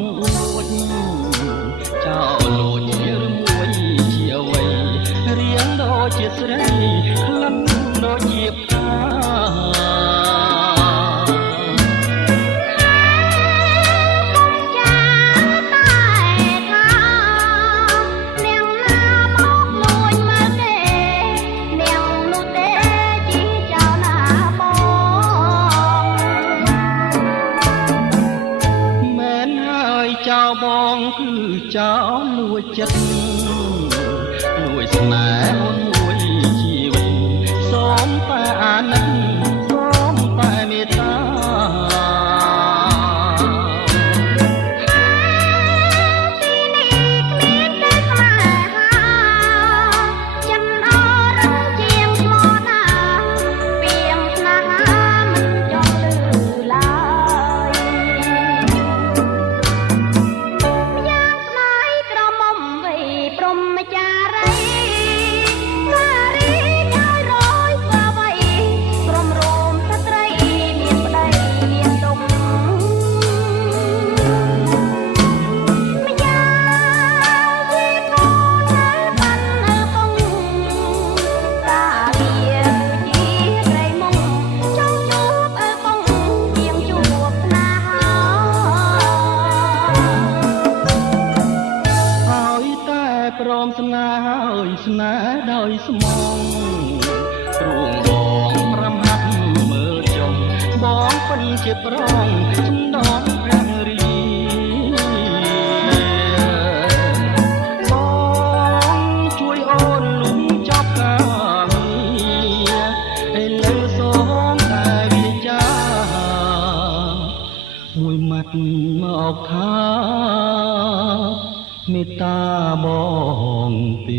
ងអួតចោលលួចឬមួយជាអ្វីរៀងដូចជាស្រីក្លិនដូចជាផ្កាចោលបងគឺចោលលួចចិត្តលួចស្នេហ៍មួយជីវិតសូមតែអាណិតសូមតែមេត្តាព្រមស្នេហ៍ហើយស្នេហ៍ដោយស្មងព្រួងបងប្រមាត់មើលចុងបងពិនជាប្រងសំដងរាំងរីបងជួយអូនលុំចប់ការងារឥឡូវសងតែវាចាមួយម៉ាត់មកថាមេត្តាបងទី